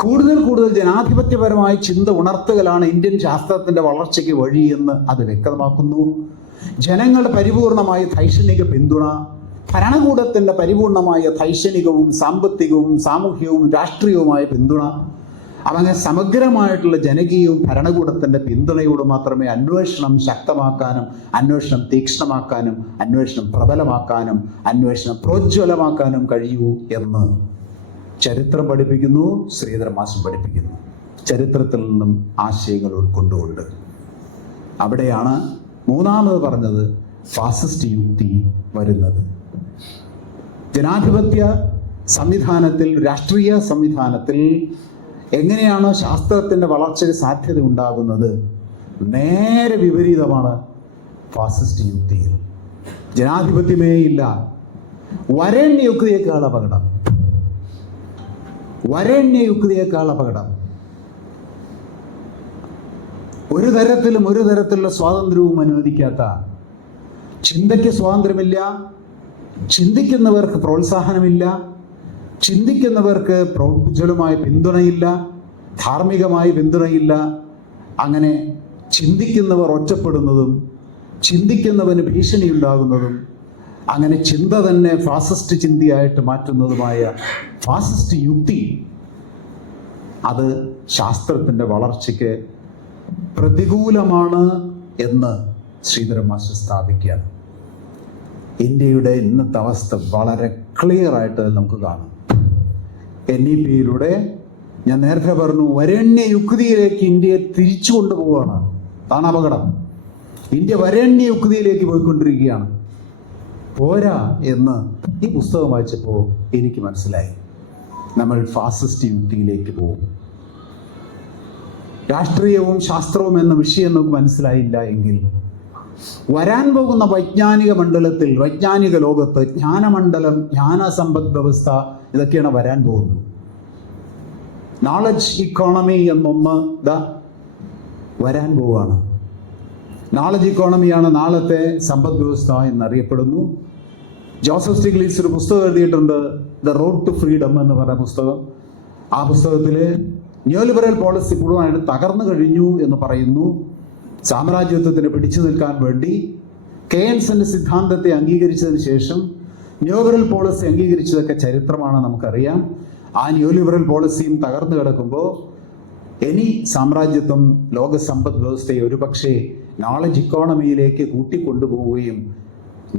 കൂടുതൽ ജനാധിപത്യപരമായ ചിന്ത ഉണർത്തുകയാണ് ഇന്ത്യൻ ശാസ്ത്രത്തിൻ്റെ വളർച്ചയ്ക്ക് വഴിയെന്ന് അത് വ്യക്തമാക്കുന്നു. ജനങ്ങളുടെ പരിപൂർണമായ ദൈക്ഷണിക പിന്തുണ, ഭരണകൂടത്തിൻ്റെ പരിപൂർണമായ ദൈക്ഷണികവും സാമ്പത്തികവും സാമൂഹികവും രാഷ്ട്രീയവുമായ പിന്തുണ, അങ്ങനെ സമഗ്രമായിട്ടുള്ള ജനകീയവും ഭരണകൂടത്തിൻ്റെ പിന്തുണയോട് മാത്രമേ അന്വേഷണം ശക്തമാക്കാനും, അന്വേഷണം തീക്ഷ്ണമാക്കാനും, അന്വേഷണം പ്രബലമാക്കാനും, അന്വേഷണം പ്രോജ്വലമാക്കാനും കഴിയൂ എന്ന് ചരിത്രം പഠിപ്പിക്കുന്നു, ശ്രീധരൻ മാസ്റ്റർ പഠിപ്പിക്കുന്നു. ചരിത്രത്തിൽ നിന്നും ആശയങ്ങൾ ഉൾക്കൊണ്ടുകൊണ്ട് അവിടെയാണ് 3ാമത് പറഞ്ഞത് ഫാസിസ്റ്റ് യുക്തി വരുന്നത്. ജനാധിപത്യ സംവിധാനത്തിൽ, രാഷ്ട്രീയ സംവിധാനത്തിൽ എങ്ങനെയാണോ ശാസ്ത്രത്തിൻ്റെ വളർച്ചയ്ക്ക് സാധ്യത ഉണ്ടാകുന്നത്, നേരെ വിപരീതമാണ് ഫാസിസ്റ്റ് യുക്തിയിൽ. ജനാധിപത്യമേ ഇല്ല. വരേണ്യ യുക്തിയേക്കാൾ അപകടം, വരേണ്യ യുക്തിയേക്കാൾ അപകടം. ഒരു തരത്തിലുള്ള സ്വാതന്ത്ര്യവും അനുവദിക്കാത്ത, ചിന്തയ്ക്ക് സ്വാതന്ത്ര്യമില്ല, ചിന്തിക്കുന്നവർക്ക് പ്രോത്സാഹനമില്ല, ചിന്തിക്കുന്നവർക്ക് പ്രോജ്വലമായ പിന്തുണയില്ല, ധാർമ്മികമായ പിന്തുണയില്ല. അങ്ങനെ ചിന്തിക്കുന്നവർ ഒറ്റപ്പെടുന്നതും ചിന്തിക്കുന്നവന് ഭീഷണി ഉണ്ടാകുന്നതും അങ്ങനെ ചിന്ത തന്നെ ഫാസിസ്റ്റ് ചിന്തയായിട്ട് മാറ്റുന്നതുമായ ഫാസിസ്റ്റ് യുക്തി, അത് ശാസ്ത്രത്തിൻ്റെ വളർച്ചയ്ക്ക് പ്രതികൂലമാണ് എന്ന് ശ്രീധരൻ മാസ്റ്റർ സ്ഥാപിക്കുകയാണ്. ഇന്ത്യയുടെ ഇന്നത്തെ അവസ്ഥ വളരെ ക്ലിയർ ആയിട്ട് നമുക്ക് കാണാം. NEP-യിലൂടെ ഞാൻ നേരത്തെ പറഞ്ഞു, വരേണ്യ യുക്തിയിലേക്ക് ഇന്ത്യയെ തിരിച്ചു കൊണ്ടുപോവുകയാണ്. അതാണ് അപകടം. ഇന്ത്യ വരേണ്യ യുക്തിയിലേക്ക് പോയിക്കൊണ്ടിരിക്കുകയാണ്. പോരാ എന്ന് ഈ പുസ്തകം വായിച്ചപ്പോൾ എനിക്ക് മനസ്സിലായി. നമ്മൾ ഫാസിസ്റ്റ് യുക്തിയിലേക്ക് പോകും. രാഷ്ട്രീയവും ശാസ്ത്രവും എന്ന വിഷയം നമുക്ക് മനസ്സിലായില്ല എങ്കിൽ വരാൻ പോകുന്ന വൈജ്ഞാനിക മണ്ഡലത്തിൽ, വൈജ്ഞാനിക ലോകത്ത് ജ്ഞാനമണ്ഡലം, ജ്ഞാന സമ്പദ് വ്യവസ്ഥ, ഇതൊക്കെയാണ് വരാൻ പോകുന്നത്. നോളജ് ഇക്കോണമി എന്നൊന്ന് വരാൻ പോവുകയാണ്. നോളജ് ഇക്കോണമിയാണ് നാളത്തെ സമ്പദ് വ്യവസ്ഥ എന്നറിയപ്പെടുന്നു. ജോസഫ് സ്റ്റിഗ്ലിറ്റ്സ് ഒരു പുസ്തകം എഴുതിയിട്ടുണ്ട്, ദ റോഡ് ടു ഫ്രീഡം എന്ന് പറയുന്ന പുസ്തകം. ആ പുസ്തകത്തിൽ ന്യൂലിബറൽ പോളിസി പൂർണ്ണമായിട്ട് തകർന്നു കഴിഞ്ഞു എന്ന് പറയുന്നു. സാമ്രാജ്യത്വത്തിന് പിടിച്ചു നിൽക്കാൻ വേണ്ടി കെയ്ൻസിന്റെ സിദ്ധാന്തത്തെ അംഗീകരിച്ചതിന് ശേഷം ന്യൂലിബറൽ പോളിസി അംഗീകരിച്ചതൊക്കെ ചരിത്രമാണ്, നമുക്കറിയാം. ആ ന്യൂലിബറൽ പോളിസിയും തകർന്നു കിടക്കുമ്പോൾ ഇനി സാമ്രാജ്യത്വം ലോക സമ്പദ് വ്യവസ്ഥയെ ഒരുപക്ഷെ നോളജ് ഇക്കോണമിയിലേക്ക് കൂട്ടിക്കൊണ്ടുപോവുകയും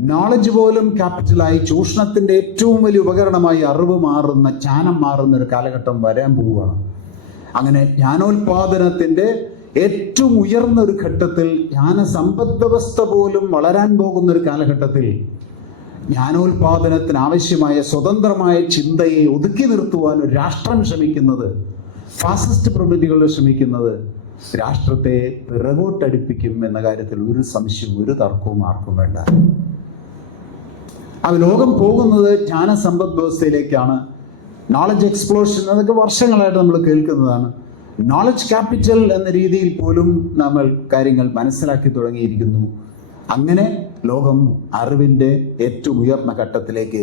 നോളജ് പോലും ക്യാപിറ്റലായി ചൂഷണത്തിൻ്റെ ഏറ്റവും വലിയ ഉപകരണമായി അറിവ് മാറുന്ന, ജ്ഞാനം മാറുന്ന ഒരു കാലഘട്ടം വരാൻ പോവുകയാണ്. അങ്ങനെ ജ്ഞാനോൽപാദനത്തിൻ്റെ ഏറ്റവും ഉയർന്ന ഒരു ഘട്ടത്തിൽ, ജ്ഞാന സമ്പദ് വ്യവസ്ഥ പോലും വളരാൻ പോകുന്ന ഒരു കാലഘട്ടത്തിൽ ജ്ഞാനോൽപാദനത്തിന് ആവശ്യമായ സ്വതന്ത്രമായ ചിന്തയെ ഒതുക്കി നിർത്തുവാൻ ഒരു രാഷ്ട്രം ശ്രമിക്കുന്നത്, ഫാസിസ്റ്റ് പ്രവൃത്തികൾ ശ്രമിക്കുന്നത് രാഷ്ട്രത്തെ പിറകോട്ടടിപ്പിക്കും എന്ന കാര്യത്തിൽ ഒരു സംശയവും ഒരു തർക്കവും ആർക്കും വേണ്ട. ആ ലോകം പോകുന്നത് ജ്ഞാന സമ്പദ് വ്യവസ്ഥയിലേക്കാണ്. നോളജ് എക്സ്പ്ലോഷൻ, അതൊക്കെ വർഷങ്ങളായിട്ട് നമ്മൾ കേൾക്കുന്നതാണ്. നോളജ് ക്യാപിറ്റൽ എന്ന രീതിയിൽ പോലും നമ്മൾ കാര്യങ്ങൾ മനസ്സിലാക്കി തുടങ്ങിയിരിക്കുന്നു. അങ്ങനെ ലോകം അറിവിൻ്റെ ഏറ്റവും ഉയർന്ന ഘട്ടത്തിലേക്ക്,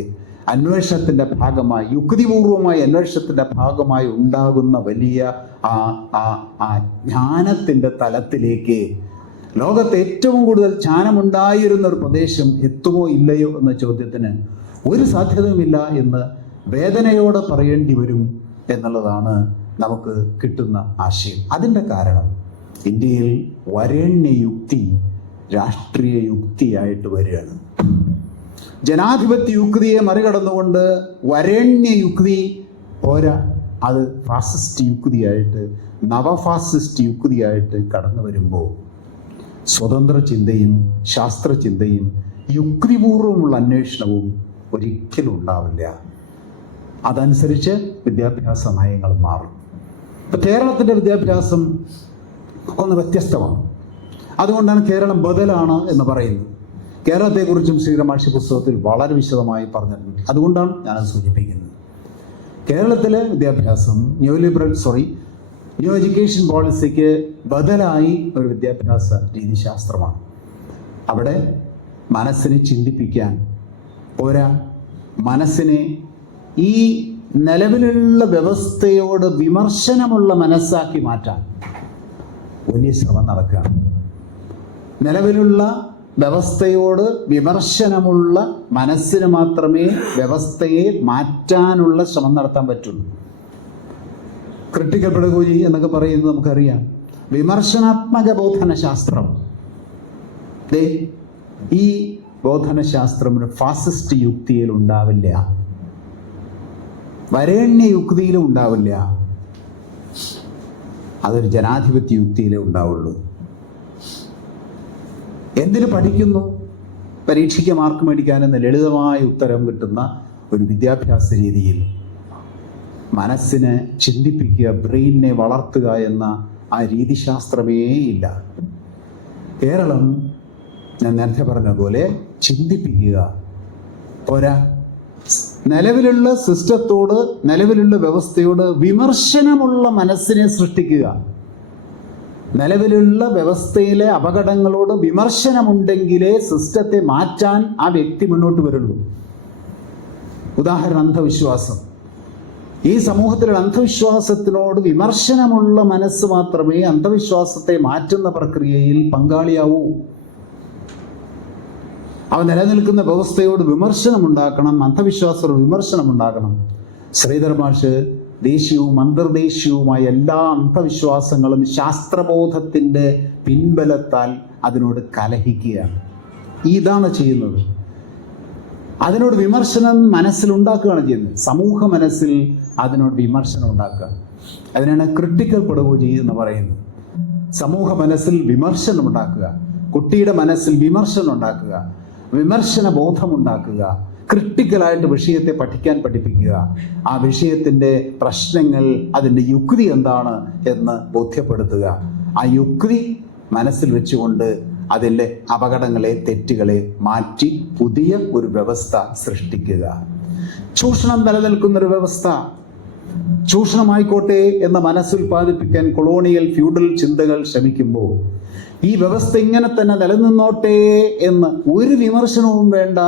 അന്വേഷണത്തിൻ്റെ ഭാഗമായി, യുക്തിപൂർവമായ അന്വേഷണത്തിൻ്റെ ഭാഗമായി ഉണ്ടാകുന്ന വലിയ ആ ജ്ഞാനത്തിൻ്റെ തലത്തിലേക്ക്, ലോകത്ത് ഏറ്റവും കൂടുതൽ ജ്ഞാനമുണ്ടായിരുന്ന ഒരു പ്രദേശം എത്തുമോ ഇല്ലയോ എന്ന ചോദ്യത്തിന് ഒരു സാധ്യതയുമില്ല എന്ന് വേദനയോടെ പറയേണ്ടി വരും എന്നുള്ളതാണ് നമുക്ക് കിട്ടുന്ന ആശയം. അതിൻ്റെ കാരണം ഇന്ത്യയിൽ വരേണ്യ യുക്തി രാഷ്ട്രീയ യുക്തിയായിട്ട് വരികയാണ്. ജനാധിപത്യ യുക്തിയെ മറികടന്നുകൊണ്ട് വരേണ്യ യുക്തി പോരാ, അത് ഫാസിസ്റ്റ് യുക്തിയായിട്ട്, നവഫാസിസ്റ്റ് യുക്തിയായിട്ട് കടന്നു വരുമ്പോൾ സ്വതന്ത്ര ചിന്തയും ശാസ്ത്രചിന്തയും യുക്തിപൂർവമുള്ള അന്വേഷണവും ഒരിക്കലും ഉണ്ടാവില്ല. അതനുസരിച്ച് വിദ്യാഭ്യാസ നയങ്ങൾ മാറും. ഇപ്പം കേരളത്തിൻ്റെ വിദ്യാഭ്യാസം ഒന്ന് വ്യത്യസ്തമാണ്. അതുകൊണ്ടാണ് കേരളം ബദലാണ് എന്ന് പറയുന്നത്. കേരളത്തെക്കുറിച്ചും ശ്രീധരൻ മാഷി പുസ്തകത്തിൽ വളരെ വിശദമായി പറഞ്ഞിട്ടുണ്ട്. അതുകൊണ്ടാണ് ഞാനത് സൂചിപ്പിക്കുന്നത്. കേരളത്തിലെ വിദ്യാഭ്യാസം ന്യൂ എഡ്യൂക്കേഷൻ പോളിസിക്ക് ബദലായി ഒരു വിദ്യാഭ്യാസ രീതിശാസ്ത്രമാണ്. അവിടെ മനസ്സിനെ ചിന്തിപ്പിക്കാൻ പോരാ, മനസ്സിനെ ഈ നിലവിലുള്ള വ്യവസ്ഥയോട് വിമർശനമുള്ള മനസ്സാക്കി മാറ്റാൻ വലിയ ശ്രമം നടക്കുകയാണ്. നിലവിലുള്ള വ്യവസ്ഥയോട് വിമർശനമുള്ള മനസ്സിന് മാത്രമേ വ്യവസ്ഥയെ മാറ്റാനുള്ള ശ്രമം നടത്താൻ പറ്റുള്ളൂ. ക്രിട്ടിക്കൽ പെഡഗോജി എന്നൊക്കെ പറയുന്നത് നമുക്കറിയാം. വിമർശനാത്മക ബോധനശാസ്ത്രം, ഈ ബോധനശാസ്ത്രം ഒരു ഫാസിസ്റ്റ് യുക്തിയിൽ ഉണ്ടാവില്ല, വരേണ്യ യുക്തിയിലും ഉണ്ടാവില്ല. അതൊരു ജനാധിപത്യ യുക്തിയിലേ ഉണ്ടാവുള്ളൂ. എന്തിനു പഠിക്കുന്നു? പരീക്ഷയ്ക്ക് മാർക്ക് മേടിക്കാനെന്ന ലളിതമായ ഉത്തരം കിട്ടുന്ന ഒരു വിദ്യാഭ്യാസ രീതിയിൽ മനസ്സിനെ ചിന്തിപ്പിക്കുക, ബ്രെയിനിനെ വളർത്തുക എന്ന ആ രീതിശാസ്ത്രമേ ഇല്ല. കേരളം ഞാൻ നേരത്തെ പറഞ്ഞ പോലെ ചിന്തിപ്പിക്കുക പോരാ, നിലവിലുള്ള സിസ്റ്റത്തോട്, നിലവിലുള്ള വ്യവസ്ഥയോട് വിമർശനമുള്ള മനസ്സിനെ സൃഷ്ടിക്കുക. നിലവിലുള്ള വ്യവസ്ഥയിലെ അപകടങ്ങളോട് വിമർശനമുണ്ടെങ്കിലേ സിസ്റ്റത്തെ മാറ്റാൻ ആ വ്യക്തി മുന്നോട്ട് വരുള്ളൂ. ഉദാഹരണം, അന്ധവിശ്വാസം. ഈ സമൂഹത്തിലുള്ള അന്ധവിശ്വാസത്തിനോട് വിമർശനമുള്ള മനസ്സ് മാത്രമേ അന്ധവിശ്വാസത്തെ മാറ്റുന്ന പ്രക്രിയയിൽ പങ്കാളിയാവൂ. അവ നിലനിൽക്കുന്ന വ്യവസ്ഥയോട് വിമർശനമുണ്ടാക്കണം, അന്ധവിശ്വാസത്തോട് വിമർശനമുണ്ടാകണം. ശ്രീധർ മാഷ് ദേശീയവും അന്തർദേശീയവുമായ എല്ലാ അന്ധവിശ്വാസങ്ങളും ശാസ്ത്രബോധത്തിൻ്റെ പിൻബലത്താൽ അതിനോട് കലഹിക്കുകയാണ്. ഇതാണ് ചെയ്യുന്നത്. അതിനോട് വിമർശനം മനസ്സിലുണ്ടാക്കുകയാണ് ചെയ്യുന്നത്. സമൂഹ മനസ്സിൽ അതിനോട് വിമർശനം ഉണ്ടാക്കുക. അതിനാണ് ക്രിട്ടിക്കൽ പെഡഗോജി എന്ന് പറയുന്നത്. സമൂഹ മനസ്സിൽ വിമർശനം ഉണ്ടാക്കുക, കുട്ടിയുടെ മനസ്സിൽ വിമർശനം ഉണ്ടാക്കുക, വിമർശന ബോധമുണ്ടാക്കുക, ക്രിട്ടിക്കലായിട്ട് വിഷയത്തെ പഠിപ്പിക്കുക, ആ വിഷയത്തിൻ്റെ പ്രശ്നങ്ങൾ, അതിൻ്റെ യുക്തി എന്താണ് എന്ന് ബോധ്യപ്പെടുത്തുക. ആ യുക്തി മനസ്സിൽ വെച്ചുകൊണ്ട് അതിലെ അപകടങ്ങളെ, തെറ്റുകളെ മാറ്റി പുതിയ ഒരു വ്യവസ്ഥ സൃഷ്ടിക്കുക. ചൂഷണം നിലനിൽക്കുന്നൊരു വ്യവസ്ഥ, ചൂഷണമായിക്കോട്ടെ എന്ന മനസ്സുൽപാദിപ്പിക്കാൻ കൊളോണിയൽ ഫ്യൂഡൽ ചിന്തകൾ ശ്രമിക്കുമ്പോൾ ഈ വ്യവസ്ഥ ഇങ്ങനെ തന്നെ നിലനിന്നോട്ടെ എന്ന് ഒരു വിമർശനവും വേണ്ട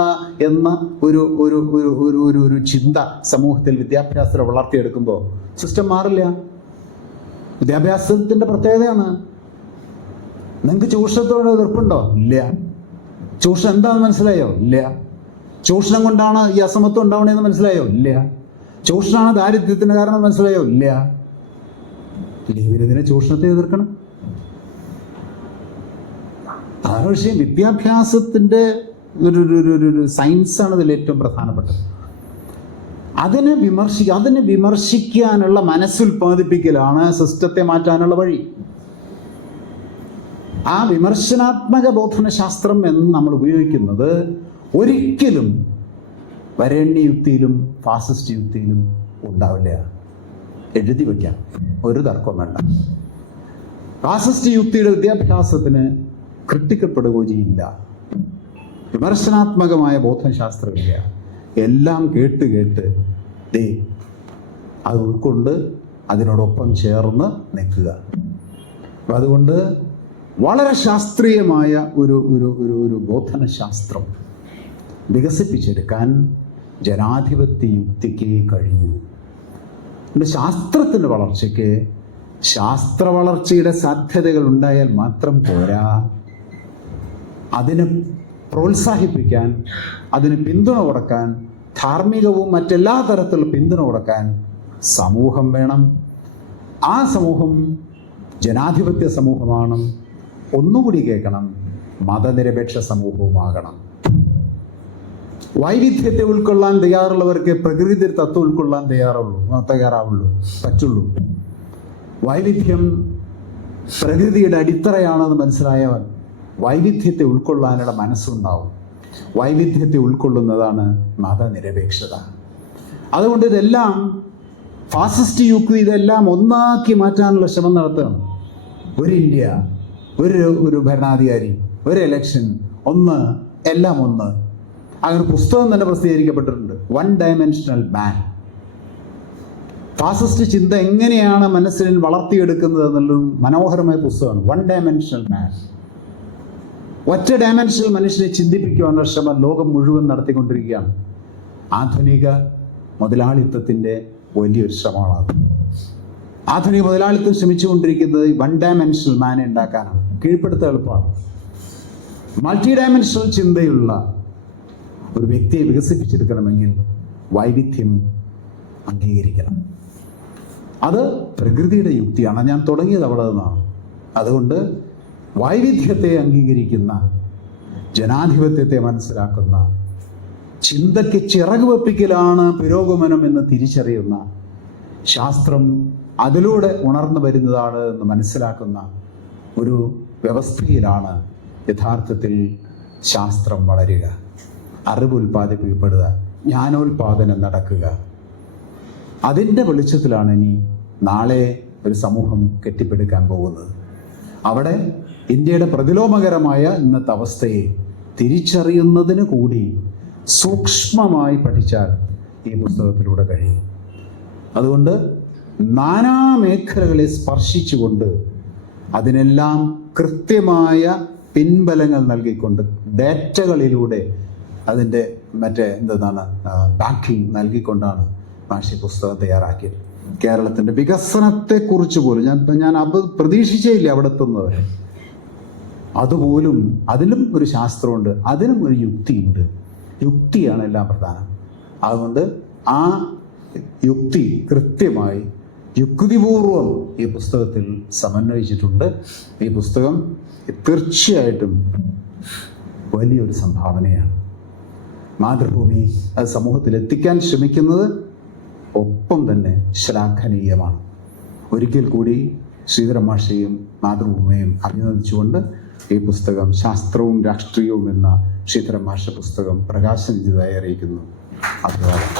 എന്ന ഒരു ഒരു ഒരു ഒരു ഒരു ഒരു ചിന്ത സമൂഹത്തിൽ വിദ്യാഭ്യാസത്തെ വളർത്തിയെടുക്കുമ്പോൾ സിസ്റ്റം മാറില്ല. വിദ്യാഭ്യാസത്തിൻ്റെ പ്രത്യേകതയാണ്. നിങ്ങൾക്ക് ചൂഷണത്തോട് എതിർപ്പുണ്ടോ? ഇല്ല. ചൂഷണം എന്താണെന്ന് മനസ്സിലായോ? ഇല്ല. ചൂഷണം കൊണ്ടാണ് ഈ അസമത്വം ഉണ്ടാവണമെന്ന് മനസ്സിലായോ? ഇല്ല. ചൂഷണമാണ് ദാരിദ്ര്യത്തിന് കാരണം മനസ്സിലായോ? ഇല്ല. ഇവരിതിനെ ചൂഷണത്തെ എതിർക്കണം. അതാണ് വിഷയം. വിദ്യാഭ്യാസത്തിൻ്റെ ഒരു സയൻസാണ് ഇതിൽ ഏറ്റവും പ്രധാനപ്പെട്ടത്. അതിനെ വിമർശിക്കാനുള്ള മനസ്സുൽപാദിപ്പിക്കലാണ് സിസ്റ്റത്തെ മാറ്റാനുള്ള വഴി. ആ വിമർശനാത്മക ബോധനശാസ്ത്രം എന്ന് നമ്മൾ ഉപയോഗിക്കുന്നത് ഒരിക്കലും വരേണ്യ യുക്തിയിലും ഫാസിസ്റ്റ് യുക്തിയിലും ഉണ്ടാവില്ല. എഴുതി വയ്ക്കാം, ഒരു തർക്കവും വേണ്ട. ഫാസിസ്റ്റ് യുക്തിയുടെ വിദ്യാഭ്യാസത്തിന് ക്രിട്ടിക്കൽ പെഡഗോജി ഇല്ല, വിമർശനാത്മകമായ ബോധനശാസ്ത്രമില്ല. എല്ലാം കേട്ട് അത് ഉൾക്കൊണ്ട് അതിനോടൊപ്പം ചേർന്ന് നിൽക്കുക. അപ്പം അതുകൊണ്ട് വളരെ ശാസ്ത്രീയമായ ഒരു ഒരു ഒരു ഒരു ബോധനശാസ്ത്രം വികസിപ്പിച്ചെടുക്കാൻ ജനാധിപത്യ യുക്തിക്ക് കഴിഞ്ഞു. ശാസ്ത്രത്തിൻ്റെ വളർച്ചയ്ക്ക് ശാസ്ത്ര വളർച്ചയുടെ സാധ്യതകൾ ഉണ്ടായാൽ മാത്രം പോരാ, അതിനെ പ്രോത്സാഹിപ്പിക്കാൻ, അതിന് പിന്തുണ കൊടുക്കാൻ, ധാർമ്മികവും മറ്റെല്ലാ തരത്തിലുള്ള പിന്തുണ കൊടുക്കാൻ സമൂഹം വേണം. ആ സമൂഹം ജനാധിപത്യ സമൂഹമാണ്. ഒന്നുകൂടി കേൾക്കണം, മതനിരപേക്ഷ സമൂഹവുമാകണം. വൈവിധ്യത്തെ ഉൾക്കൊള്ളാൻ തയ്യാറുള്ളവർക്ക് പ്രകൃതി തത്വം ഉൾക്കൊള്ളാൻ പറ്റുള്ളൂ. വൈവിധ്യം പ്രകൃതിയുടെ അടിത്തറയാണെന്ന് മനസ്സിലായവൻ വൈവിധ്യത്തെ ഉൾക്കൊള്ളാനുള്ള മനസ്സുണ്ടാവും. വൈവിധ്യത്തെ ഉൾക്കൊള്ളുന്നതാണ് മതനിരപേക്ഷത. അതുകൊണ്ട് ഇതെല്ലാം ഫാസിസ്റ്റ് യുക്തി ഇതെല്ലാം ഒന്നാക്കി മാറ്റാനുള്ള ശ്രമം നടത്തുകയാണ്. ഒരു ഇന്ത്യ, ഒരു ഭരണാധികാരി, ഒരു എലക്ഷൻ, എല്ലാം ഒന്ന്. അങ്ങനെ പുസ്തകം തന്നെ പ്രസിദ്ധീകരിക്കപ്പെട്ടിട്ടുണ്ട്, വൺ ഡയമെൻഷണൽ മാൻ. ഫാസിസ്റ്റ് ചിന്ത എങ്ങനെയാണ് മനസ്സിൽ വളർത്തിയെടുക്കുന്നത് എന്നുള്ളൊരു മനോഹരമായ പുസ്തകമാണ് വൺ ഡയമെൻഷണൽ മാൻ. ഒറ്റ ഡയമെൻഷണൽ മനുഷ്യനെ ചിന്തിപ്പിക്കുവാനുള്ള ശ്രമം ലോകം മുഴുവൻ നടത്തിക്കൊണ്ടിരിക്കുകയാണ്. ആധുനിക മുതലാളിത്തത്തിൻ്റെ വലിയൊരു ശ്രമമാണ്. ആധുനിക മുതലാളിത്തം ശ്രമിച്ചുകൊണ്ടിരിക്കുന്നത് വൺ ഡയമെൻഷണൽ മാനെ ഉണ്ടാക്കാനാണ്. കീഴ്പ്പെടുത്താൻ എളുപ്പമാണ്. മൾട്ടി ഡയമെൻഷണൽ ചിന്തയുള്ള ഒരു വ്യക്തിയെ വികസിപ്പിച്ചെടുക്കണമെങ്കിൽ വൈവിധ്യം അംഗീകരിക്കണം. അത് പ്രകൃതിയുടെ യുക്തിയാണ്. ഞാൻ തുടങ്ങിയത് അവിടെ നിന്നാണ്. അതുകൊണ്ട് വൈവിധ്യത്തെ അംഗീകരിക്കുന്ന, ജനാധിപത്യത്തെ മനസ്സിലാക്കുന്ന, ചിന്തയ്ക്ക് ചിറക് വെപ്പിക്കലാണ് പുരോഗമനം എന്ന് തിരിച്ചറിയുന്ന, ശാസ്ത്രം അതിലൂടെ ഉണർന്നു വരുന്നതാണ് എന്ന് മനസ്സിലാക്കുന്ന ഒരു വ്യവസ്ഥയിലാണ് യഥാർത്ഥത്തിൽ ശാസ്ത്രം വളരുക, അറിവ് ഉൽപ്പാദിപ്പിക്കപ്പെടുക, ജ്ഞാനോൽപാദനം നടക്കുക. അതിൻ്റെ വെളിച്ചത്തിലാണ് ഇനി നാളെ ഒരു സമൂഹം കെട്ടിപ്പടുക്കാൻ പോകുന്നത്. അവിടെ ഇന്ത്യയുടെ പ്രതിലോമകരമായ ഇന്നത്തെ അവസ്ഥയെ തിരിച്ചറിയുന്നതിന് കൂടി സൂക്ഷ്മമായി പഠിച്ചാൽ ഈ പുസ്തകത്തിലൂടെ കഴിയും. അതുകൊണ്ട് നാനാ മേഖലകളെ സ്പർശിച്ചുകൊണ്ട് അതിനെല്ലാം കൃത്യമായ പിൻബലങ്ങൾ നൽകിക്കൊണ്ട് ഡേറ്റകളിലൂടെ അതിൻ്റെ ബാക്കിംഗ് നൽകിക്കൊണ്ടാണ് മാഷി പുസ്തകം തയ്യാറാക്കിയത്. കേരളത്തിൻ്റെ വികസനത്തെക്കുറിച്ച് പോലും ഞാൻ പ്രതീക്ഷിച്ചേയില്ല അവിടെ എത്തുന്നവരെ. അതുപോലും അതിലും ഒരു ശാസ്ത്രമുണ്ട്, അതിനും ഒരു യുക്തിയുണ്ട്. യുക്തിയാണ് എല്ലാം പ്രധാനം. അതുകൊണ്ട് ആ യുക്തി കൃത്യമായി യുക്തിപൂർവം ഈ പുസ്തകത്തിൽ സമന്വയിച്ചിട്ടുണ്ട്. ഈ പുസ്തകം തീർച്ചയായിട്ടും വലിയൊരു സംഭാവനയാണ്. മാതൃഭൂമി അത് സമൂഹത്തിൽ എത്തിക്കാൻ ശ്രമിക്കുന്നത് ഒപ്പം തന്നെ ശ്ലാഘനീയമാണ്. ഒരിക്കൽ കൂടി ശ്രീധരൻ മാഷെയും മാതൃഭൂമിയെയും അഭിനന്ദിച്ചുകൊണ്ട് ഈ പുസ്തകം ശാസ്ത്രവും രാഷ്ട്രീയവും എന്ന ശ്രീധരൻ മാഷ പുസ്തകം പ്രകാശനം ചെയ്തതായി അറിയിക്കുന്നു. അഭിവാദം.